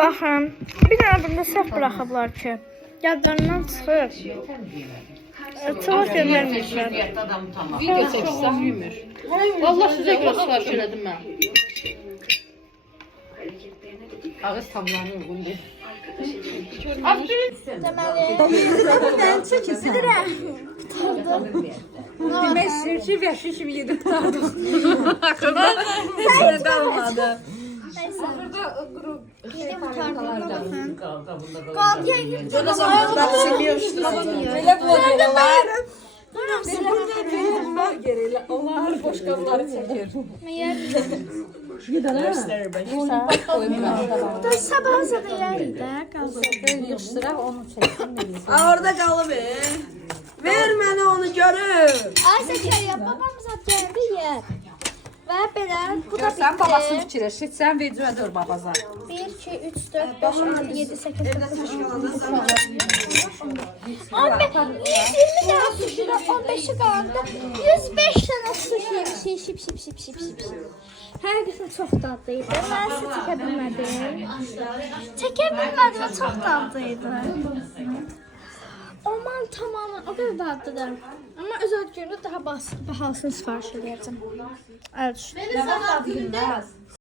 Baxın, bir dənə burada səhv buraxıblar ki, yadlarından çıxır. Çoğu göndərmişlər. Video çəksən yemir. Vallahi sizə görə sifariş elədim mən. Ağız tamlarına uyğun deyil. Ben çekilsin. Demek şirşi ve şişim yedi tutardım. Hiç kalmadı. Yedim qurtardım, baxın. Burada zamanlar çekiyorsunuz. Böyle bulamalar. Bunlar gereğiyle. Onlar boşkalları çekiyor. Da sabah zaten yerdə qaldı. Orada kalıp ver bana onu görüp. Ay Zəkəriyyə, babamız gəldi yer. Və belə, bu da Sen babasını fikirləşir, sen video dur babaza. 1, 2, 3, 4, 5, 6, 7, 8, 9, 10. 120 dənə suşidə 15'i qaldı. 105 dənə sushi yemişik, şip. Hər qismi çox dadlıydı. Mən sizə çəkə bilmədim. Çəkə bilmədim, çox dadlıydı. Aman tamamı o kadar dadlıdır. Ama özel günü daha bahalısını sipariş edeceğim. Evet.